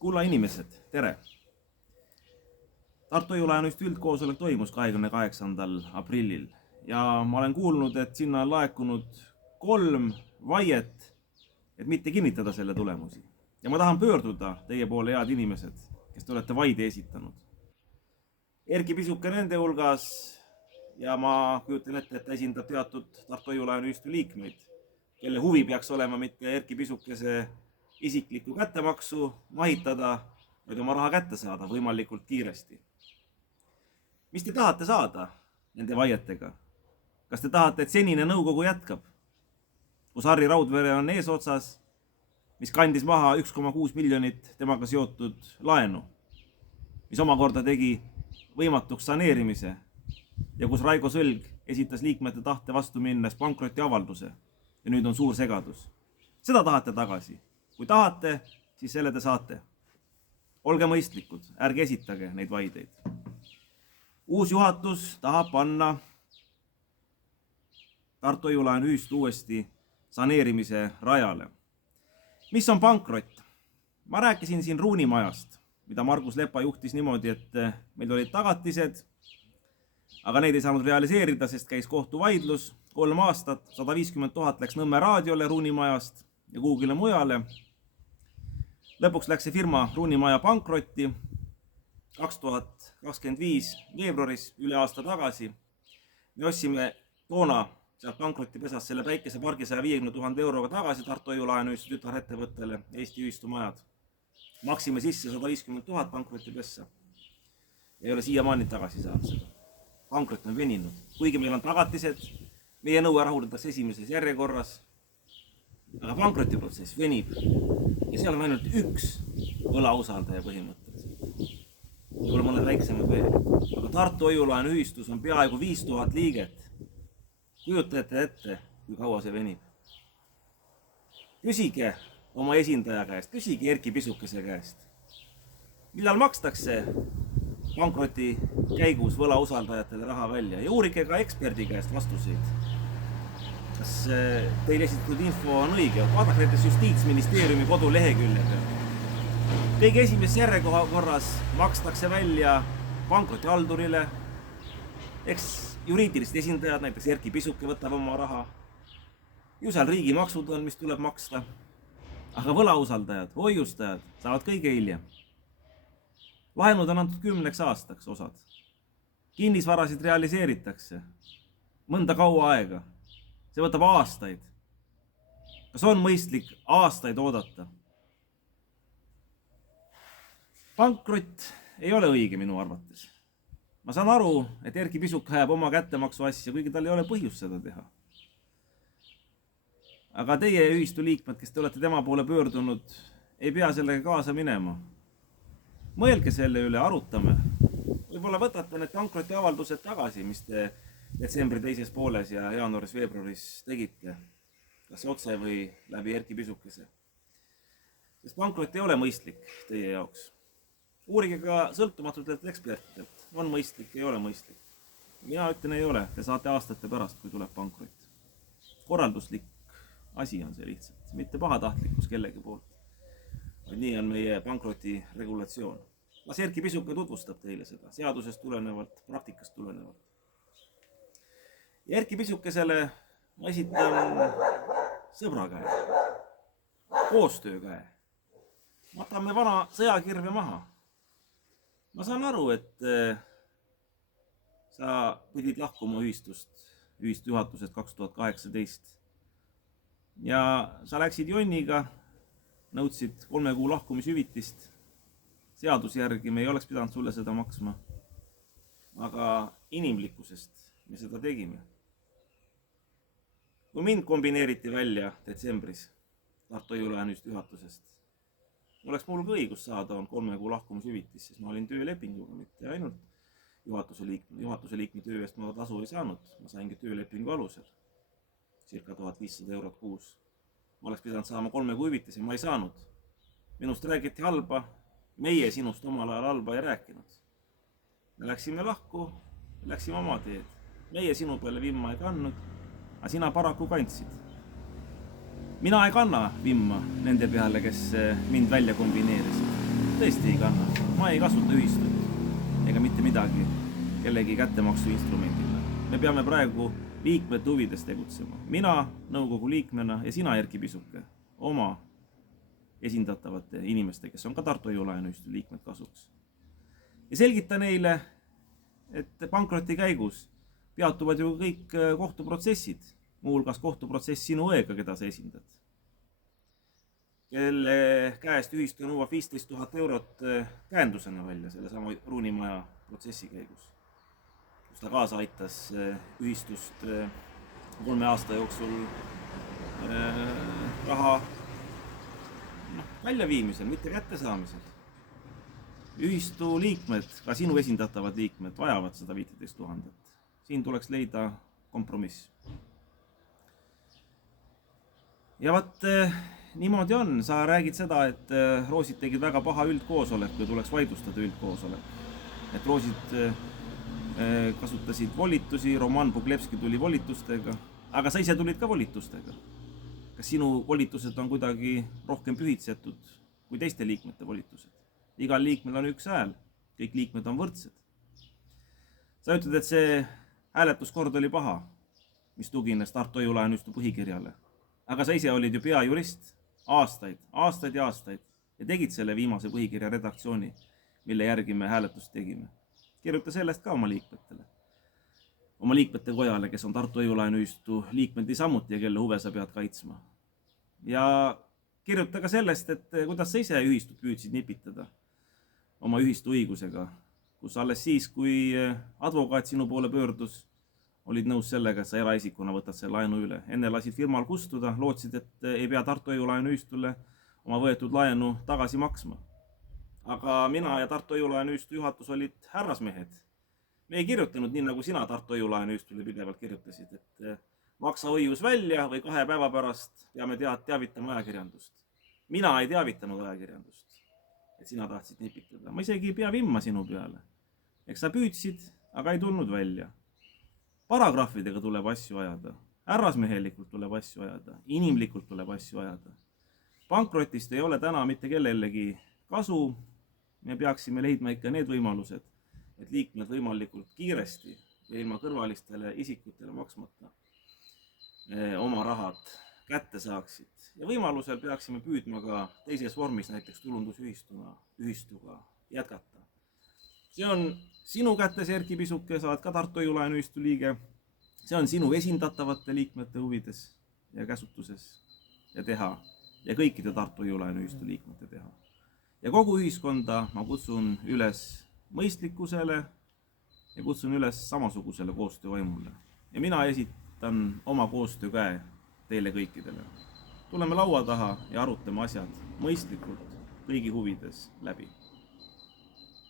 Kulla inimesed, tere! Tartu Hoiu-laenuühistu üldkoosolek toimus 28. aprillil ja ma olen kuulnud, et sinna on laekunud 3 vaiet, et mitte kinnitada selle tulemusi. Ja ma tahan pöörduda teie poole, head inimesed, kes te olete vaide esitanud. Erki Pisuke nende hulgas ja ma kujutan ette, et ta esindab teatud Tartu Hoiu-laenuühistu liikmeid, kelle huvi peaks olema mitte Erki Pisukese isiklikku kättemaksu mahitada, vaid oma raha kätte saada võimalikult kiiresti. Mis te tahate saada nende vaietega? Kas te tahate, et senine nõukogu jätkab, kus Harri Raudvere on eesotsas, mis kandis maha 1,6 miljonit temaga seotud laenu, mis omakorda tegi võimatuks saneerimise ja kus Raigo Sõlg esitas liikmete tahte vastu minnes pankrotiavalduse ja nüüd on suur segadus. Seda tahate tagasi. Kui tahate, siis selle te saate. Olge mõistlikud, ärge esitage neid vaideid. Uus juhatus tahab panna Tartu Hoiu-laenuühistu uuesti saneerimise rajale. Mis on pankrot? Ma rääkisin siin Ruunimajast, mida Margus Lepa juhtis niimoodi, et meil olid tagatised, aga neid ei saanud realiseerida, sest käis kohtuvaidlus 3 aastat, 150 000 läks Nõmme raadiole Ruunimajast ja kuhugile mujale. Lõpuks läks see firma Ruunimaja pankrotti 2025 veebruaris, üle aasta tagasi. Me ostsime toona sealt pankrotipesast selle päikesepargi 150 000 euroga tagasi Tartu Hoiu-laenuühistu tütarettevõttele Eesti ühistumajad. Maksime sisse 150 000 pankrotipessa. Ei ole siiamaani tagasi saanud seda. Pankrot on veninud. Kuigi meil on tagatised, meie nõue rahuldatakse esimeses järjekorras, aga pankrotiprotsess venib ja seal on ainult üks võlausaldaja põhimõtteliselt. Võib-olla mõned väiksemad veel. Aga Tartu Hoiu-laenuühistus on peaaegu 5000 liiget. Kujutate ette, kui kaua see venib. Küsige oma esindaja käest, küsige Erki Pisukese käest. Millal makstakse pankroti käigus võlausaldajatele raha välja ja uurige ka eksperdi käest vastuseid. Kas teil esitatud info on õige? Vaadake näiteks Justiitsministeeriumi koduleheküljega. Kõige esimeses järjekorras makstakse välja pankrotihaldurile, eks juriidilised esindajad, näiteks Erki Pisuke võtab oma raha. Ju seal riigimaksud on, mis tuleb maksta. Aga võlausaldajad, hoiustajad saavad kõige hiljem. Laenud on antud 10 aastaks osad. Kinnisvarasid realiseeritakse. Mõnda kaua aega. See võtab aastaid. Kas on mõistlik aastaid oodata? Pankrot ei ole õige minu arvates. Ma saan aru, et Erki Pisuk ajab oma kättemaksu asja, kuigi tal ei ole põhjust seda teha. Aga teie ühistu liikmed, kes te olete tema poole pöördunud, ei pea sellega kaasa minema. Mõelge selle üle, arutame. Võib-olla võtate need pankrotiavaldused tagasi, mis te detsembri teises pooles ja jaanuaris-veebruaris tegite. Kas otse või läbi Erki Pisukese. Sest pankrot ei ole mõistlik teie jaoks. Uurige ka sõltumatutelt ekspertidelt. On mõistlik, ei ole mõistlik. Mina ütlen, ei ole. Te saate aastate pärast, kui tuleb pankrot. Korralduslik asi on see lihtsalt. Mitte pahatahtlikkus kellegi poolt. Nii on meie pankroti regulatsioon. Las Erki Pisuke tutvustab teile seda seadusest tulenevalt, praktikast tulenevalt. Ja Erki Pisukesele ma esitan sõbra käe, koostöö käe. Matame vana sõjakirve maha. Ma saan aru, et sa pidid lahkuma ühistu juhatusest 2018. Ja sa läksid jonniga, nõudsid 3 kuu lahkumishüvitist. Seaduse järgi me ei oleks pidanud sulle seda maksma. Aga inimlikkusest me seda tegime. Kui mind kombineeriti välja detsembris Tartu Hoiu-laenuühistu juhatusest, oleks mul ka õigus saada 3 kuu lahkumishüvitis, sest ma olin töölepinguga, mitte ainult juhatuse liikme töö eest ma tasu ei saanud. Ma saingi töölepingu alusel, circa 1500 eurot kuus. Ma oleks pidanud saama 3 kuu hüvitisi, ma ei saanud. Minust räägiti halba, meie sinust omal ajal halba ei rääkinud. Me läksime lahku, läksime oma teed. Meie sinu peale vimma ei kandnud, aga sina paraku kandsid. Mina ei kanna vimma nende peale, kes mind välja kombineerisid. tõesti ei kanna. Ma ei kasuta ühistut ega mitte midagi kellegi kättemaksu instrumendina. Me peame praegu liikmete huvides tegutsema. Mina nõukogu liikmena ja sina, Erki Pisuke, oma esindatavate inimeste, kes on ka Tartu Hoiu-laenuühistu liikmed kasuks. Ja selgita neile, et pankroti käigus peatuvad ju kõik kohtuprotsessid, muuhulgas kohtuprotsess sinu õega, keda sa esindad, kelle käest ühistu nõuab 15 000 eurot käendusena välja selle sama Ruunimaja protsessi käigus, kus ta kaasa aitas ühistust 3 aasta jooksul raha väljaviimisel, mitte kättesaamisel. Ühistu liikmed, ka sinu esindatavad liikmed, vajavad seda 15 000. Siin tuleks leida kompromiss. Ja vaat niimoodi on. Sa räägid seda, et Roosid tegid väga paha üldkoosoleku ja tuleks vaidlustada üldkoosolek. Et Roosid kasutasid volitusi, Roman Puglevski tuli volitustega, aga sa ise tulid ka volitustega. Kas sinu volitused on kuidagi rohkem pühitsetud kui teiste liikmete volitused? Igal liikmel on üks hääl, kõik liikmed on võrdsed. Sa ütled, et see hääletuskord oli paha, mis tugines Tartu Hoiu-laenuühistu põhikirjale. Aga sa ise olid ju peajurist aastaid ja tegid selle viimase põhikirja redaktsiooni, mille järgi me hääletust tegime. Kirjuta sellest ka oma liikmetele. Oma liikmete kojale, kes on Tartu Hoiu-laenuühistu liikmed samuti ja kelle huve sa pead kaitsma. Ja kirjuta ka sellest, et kuidas sa ise ühistut püüdsid nipitada oma ühistu õigusega, kus alles siis, kui advokaat sinu poole pöördus, olid nõus sellega, et sa eraisikuna võtad selle laenu üle. Enne lasid firmal kustuda, lootsid, et ei pea Tartu Hoiu-laenuühistule oma võetud laenu tagasi maksma. Aga mina ja Tartu Hoiu-laenuühistu juhatus olid härrasmehed. Me ei kirjutanud nii, nagu sina Tartu Hoiu-laenuühistule pidevalt kirjutasid, et maksa hoius välja või 2 päeva pärast peame teavitama ajakirjandust. Mina ei teavitanud ajakirjandust, et sina tahtsid nipitada. Ma isegi ei pea vimma sinu peale. Eks sa püüdsid, aga ei tulnud välja. Paragrahvidega tuleb asju ajada. Härrasmehelikult tuleb asju ajada. Inimlikult tuleb asju ajada. Pankrotist ei ole täna mitte kellelegi kasu. Me peaksime leidma ikka need võimalused, et liikmed võimalikult kiiresti ja ilma kõrvalistele isikutele maksmata oma rahad kätte saaksid. Ja võimalusel peaksime püüdma ka teises vormis, näiteks tulundusühistuga jätkata. See on sinu kätes, Erki Pisuke, sa oled ka Tartu Hoiu-laenuühistu liige. See on sinu esindatavate liikmete huvides ja käsutuses ja teha ja kõikide Tartu Hoiu-laenuühistu liikmete teha. Ja kogu ühiskonda ma kutsun üles mõistlikkusele ja kutsun üles samasugusele koostöövaimule. Ja mina esitan oma koostöökäe teile kõikidele. Tuleme laua taha ja arutame asjad mõistlikult kõigi huvides läbi.